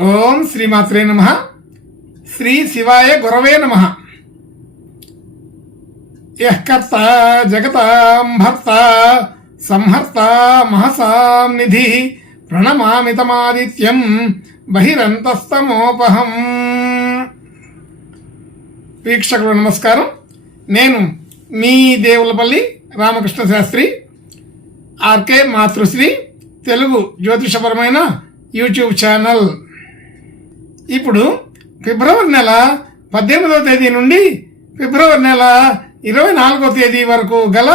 ఓం శ్రీమాత్రే నమః. శ్రీ శివాయ గురవే నమః. యః కర్త జగతాం భర్త సంహర్త మహసాం నిధి ప్రణమామితమాదిత్యం బహిరంతస్తమోపహం. వీక్షకులు నమస్కారం. నేను మీ దేవులపల్లి రామకృష్ణ శాస్త్రి, ఆర్కే మాతృశ్రీ తెలుగు జ్యోతిషపరమైన యూట్యూబ్ ఛానల్. ఇప్పుడు ఫిబ్రవరి నెల 18వ తేదీ నుండి ఫిబ్రవరి నెల 24వ తేదీ వరకు గల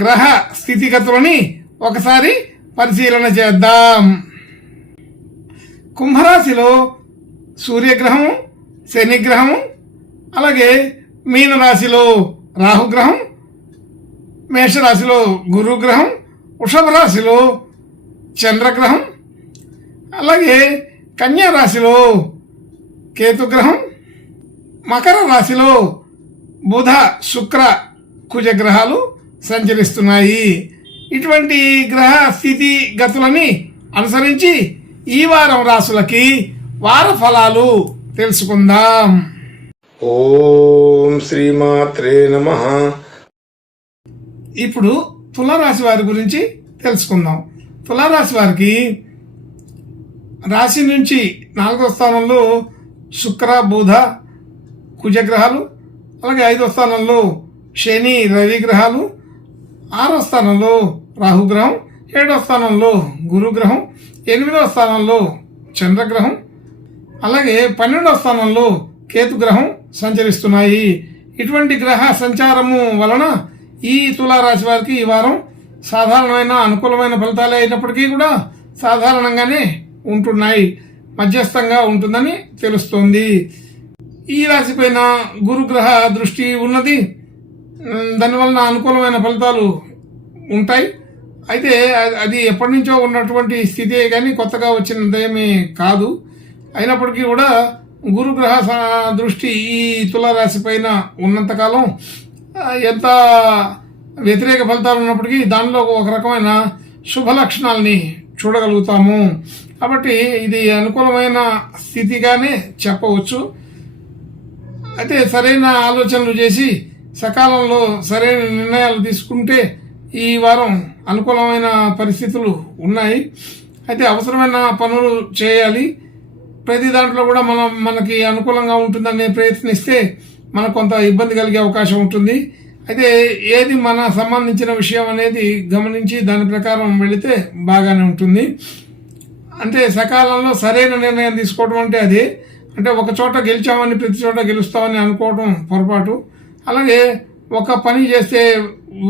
గ్రహ స్థితిగతులని ఒకసారి పరిశీలన చేద్దాం. కుంభరాశిలో సూర్యగ్రహం, శనిగ్రహం, అలాగే మీనరాశిలో రాహుగ్రహం, మేషరాశిలో గురుగ్రహం, వృషభ రాశిలో చంద్రగ్రహం, అలాగే కన్యా రాశిలో కేతుగ్రహం, మకర రాశిలో బుధ శుక్ర కుజ గ్రహాలు సంచరిస్తున్నాయి. ఇటువంటి గ్రహ స్థితి గతులని అనుసరించి ఈ వారం రాశులకి వార ఫలాలు తెలుసుకుందాం. ఓం శ్రీమాత్రే నమః. ఇప్పుడు తులారాశి వారి గురించి తెలుసుకుందాం. తులారాశి వారికి రాశి నుంచి 4వ స్థానంలో శుక్ర బుధ కుజగ్రహాలు, అలాగే 5వ స్థానంలో శని రవి గ్రహాలు, 6వ స్థానంలో రాహుగ్రహం, 7వ స్థానంలో గురుగ్రహం, 8వ స్థానంలో చంద్రగ్రహం, అలాగే 12వ స్థానంలో కేతుగ్రహం సంచరిస్తున్నాయి. ఇటువంటి గ్రహ సంచారము వలన ఈ తులారాశి వారికి ఈ వారం సాధారణమైన అనుకూలమైన ఫలితాలే అయినప్పటికీ కూడా సాధారణంగానే ఉంటున్నాయి, మధ్యస్థంగా ఉంటుందని తెలుస్తోంది. ఈ రాశి పైన గురుగ్రహ దృష్టి ఉన్నది, దానివలన అనుకూలమైన ఫలితాలు ఉంటాయి. అయితే అది ఎప్పటి నుంచో ఉన్నటువంటి స్థితే కానీ కొత్తగా వచ్చినదేమీ కాదు. అయినప్పటికీ కూడా గురుగ్రహ దృష్టి ఈ తులారాశి పైన ఉన్నంతకాలం ఎంత వ్యతిరేక ఫలితాలు ఉన్నప్పటికీ దానిలో ఒక రకమైన శుభ లక్షణాలని చూడగలుగుతాము. కాబట్టి ఇది అనుకూలమైన స్థితిగానే చెప్పవచ్చు. అయితే సరైన ఆలోచనలు చేసి సకాలంలో సరైన నిర్ణయాలు తీసుకుంటే ఈ వారం అనుకూలమైన పరిస్థితులు ఉన్నాయి. అయితే అవసరమైన పనులు చేయాలి. ప్రతి దాంట్లో కూడా మనకి అనుకూలంగా ఉంటుందని ప్రయత్నిస్తే మనకు కొంత ఇబ్బంది కలిగే అవకాశం ఉంటుంది. అయితే ఏది మన సంబంధించిన విషయం అనేది గమనించి దాని ప్రకారం వెళితే బాగానే ఉంటుంది. అంటే సకాలంలో సరైన నిర్ణయం తీసుకోవడం అంటే అదే. అంటే ఒక చోట గెలిచామని ప్రతి చోట గెలుస్తామని అనుకోవడం పొరపాటు. అలాగే ఒక పని చేస్తే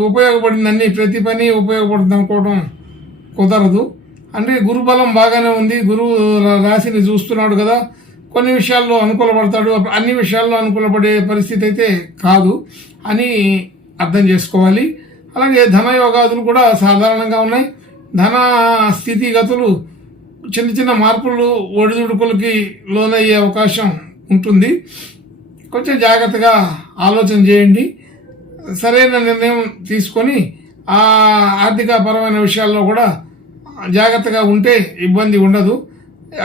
ఉపయోగపడిందని ప్రతి పని ఉపయోగపడుతుంది అనుకోవడం కుదరదు. అంటే గురుబలం బాగానే ఉంది, గురువు రాశిని చూస్తున్నాడు కదా, కొన్ని విషయాల్లో అనుకూలపడతాడు, అన్ని విషయాల్లో అనుకూలపడే పరిస్థితి అయితే కాదు అని అర్థం చేసుకోవాలి. అలాగే ధనయోగాదులు కూడా సాధారణంగా ఉన్నాయి. ధన స్థితిగతులు చిన్న చిన్న మార్పులు ఒడిదుడుకులకి లోనయ్యే అవకాశం ఉంటుంది. కొంచెం జాగ్రత్తగా ఆలోచన చేయండి. సరైన నిర్ణయం తీసుకొని ఆ ఆర్థికపరమైన విషయాల్లో కూడా జాగ్రత్తగా ఉంటే ఇబ్బంది ఉండదు.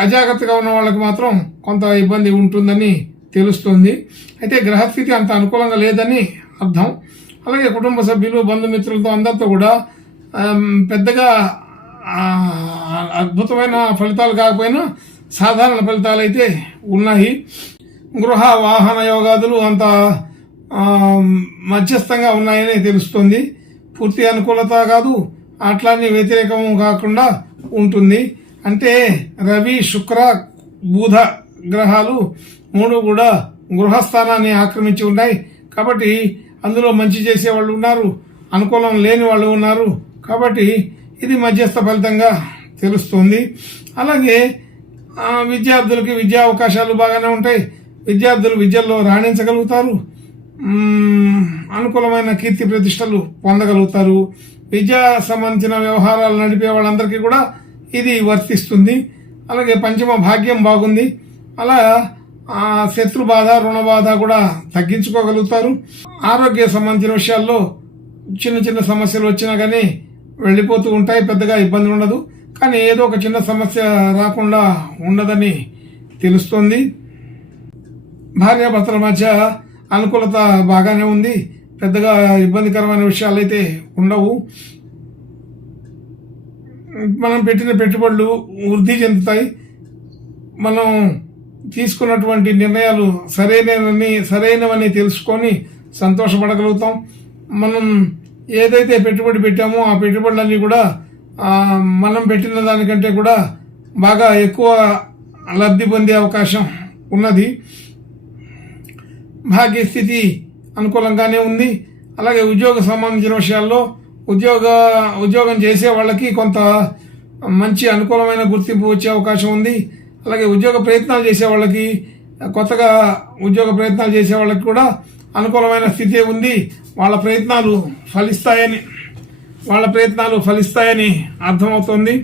అజాగ్రత్తగా ఉన్న వాళ్ళకి మాత్రం కొంత ఇబ్బంది ఉంటుందని తెలుస్తుంది. అయితే గ్రహస్థితి అంత అనుకూలంగా లేదని అర్థం. అలాగే కుటుంబ సభ్యులు బంధుమిత్రులతో అందరితో కూడా పెద్దగా అద్భుతమైన ఫలితాలు కాకపోయినా సాధారణ ఫలితాలు అయితే ఉన్నాయి. గృహ వాహన యోగాదులు అంత మధ్యస్థంగా ఉన్నాయని తెలుస్తుంది. పూర్తి అనుకూలత కాదు, అట్లానే వ్యతిరేకము కాకుండా ఉంటుంది. అంటే రవి శుక్ర బుధ గ్రహాలు 3 కూడా గృహస్థానాన్ని ఆక్రమించి ఉన్నాయి. కాబట్టి అందులో మంచి చేసే వాళ్ళు ఉన్నారు, అనుకూలం లేని వాళ్ళు ఉన్నారు. కాబట్టి ఇది మధ్యస్థ ఫలితంగా తెలుస్తుంది. అలాగే విద్యార్థులకి విద్యా అవకాశాలు బాగానే ఉంటాయి. విద్యార్థులు విద్యల్లో రాణించగలుగుతారు, అనుకూలమైన కీర్తి ప్రతిష్టలు పొందగలుగుతారు. విద్యా సంబంధించిన వ్యవహారాలు నడిపే వాళ్ళందరికీ కూడా ఇది వర్తిస్తుంది. అలాగే పంచమ భాగ్యం బాగుంది. అలా శత్రు బాధ రుణ బాధ కూడా తగ్గించుకోగలుగుతారు. ఆరోగ్య సంబంధించిన విషయాల్లో చిన్న చిన్న సమస్యలు వచ్చినా కానీ వెళ్ళిపోతూ ఉంటాయి, పెద్దగా ఇబ్బంది ఉండదు. కానీ ఏదో ఒక చిన్న సమస్య రాకుండా ఉండదని తెలుస్తుంది. భార్యాభర్తల మధ్య అనుకూలత బాగానే ఉంది. పెద్దగా ఇబ్బందికరమైన విషయాలు అయితే ఉండవు. మనం పెట్టిన పెట్టుబడులు వృద్ధి చెందుతాయి. మనం తీసుకున్నటువంటి నిర్ణయాలు సరైనవని తెలుసుకొని సంతోషపడగలుగుతాం. మనం ఏదైతే పెట్టుబడి పెట్టామో ఆ పెట్టుబడులన్నీ కూడా మనం పెట్టిన దానికంటే కూడా బాగా ఎక్కువ లబ్ధి పొందే అవకాశం ఉన్నది. భాగ్యస్థితి అనుకూలంగానే ఉంది. అలాగే ఉద్యోగ సంబంధించిన విషయాల్లో ఉద్యోగం చేసే వాళ్ళకి కొంత మంచి అనుకూలమైన గుర్తింపు వచ్చే అవకాశం ఉంది. అలాగే ఉద్యోగ ప్రయత్నాలు చేసే వాళ్ళకి, కొత్తగా ఉద్యోగ ప్రయత్నాలు చేసే వాళ్ళకి కూడా అనుకూలమైన స్థితి ఉంది. వాళ్ళ ప్రయత్నాలు ఫలిస్తాయని అర్థమవుతుంది.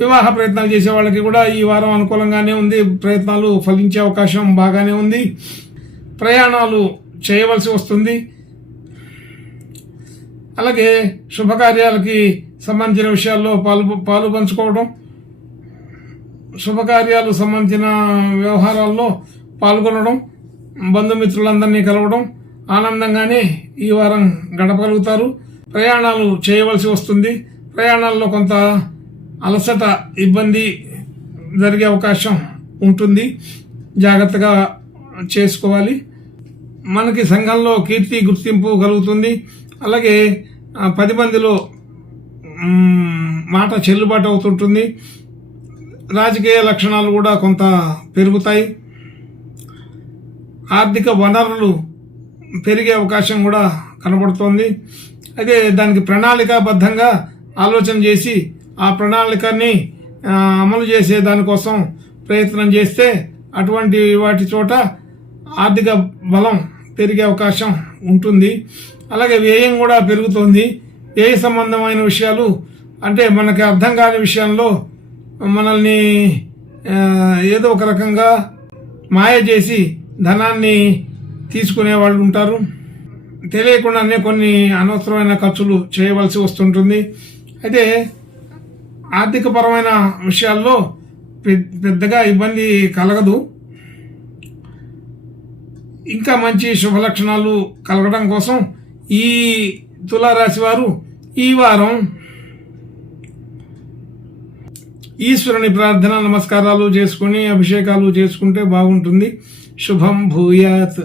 వివాహ ప్రయత్నాలు చేసే వాళ్ళకి కూడా ఈ వారం అనుకూలంగానే ఉంది. ప్రయత్నాలు ఫలించే అవకాశం బాగానే ఉంది. ప్రయాణాలు చేయవలసి వస్తుంది. అలాగే శుభకార్యాలకి సంబంధించిన విషయాల్లో పాలు పంచుకోవడం, శుభకార్యాలు సంబంధించిన వ్యవహారాల్లో పాల్గొనడం, బంధుమిత్రులందరినీ కలవడం, ఆనందంగానే ఈ వారం గడపగలుగుతారు. ప్రయాణాలు చేయవలసి వస్తుంది. ప్రయాణాల్లో కొంత అలసట, ఇబ్బంది జరిగే అవకాశం ఉంటుంది. జాగ్రత్తగా చేసుకోవాలి. మనకి సంఘంలో కీర్తి గుర్తింపు కలుగుతుంది. అలాగే 10 మందిలో మాట చెల్లుబాటు అవుతుంటుంది. రాజకీయ లక్షణాలు కూడా కొంత పెరుగుతాయి. ఆర్థిక వనరులు పెరిగే అవకాశం కూడా కనబడుతోంది. అయితే దానికి ప్రణాళికాబద్ధంగా ఆలోచన చేసి ఆ ప్రణాళికని అమలు చేసే దానికోసం ప్రయత్నం చేస్తే అటువంటి వాటి చోట ఆర్థిక బలం పెరిగే అవకాశం ఉంటుంది. అలాగే వ్యయం కూడా పెరుగుతుంది. వ్యయ సంబంధమైన విషయాలు అంటే మనకి అర్థం కాని విషయంలో మనల్ని ఏదో ఒక రకంగా మాయ చేసి ధనాన్ని తీసుకునే వాళ్ళు ఉంటారు. తెలియకుండానే కొన్ని అనవసరమైన ఖర్చులు చేయవలసి వస్తుంటుంది. అయితే ఆర్థికపరమైన విషయాల్లో పెద్దగా ఇబ్బంది కలగదు. ఇంకా మంచి శుభ లక్షణాలు కలగడం కోసం ఈ తులారాశి వారు ఈ వారం ఈశ్వరుని ప్రార్థన, నమస్కారాలు చేసుకుని అభిషేకాలు చేసుకుంటే బాగుంటుంది. శుభం భూయాత్.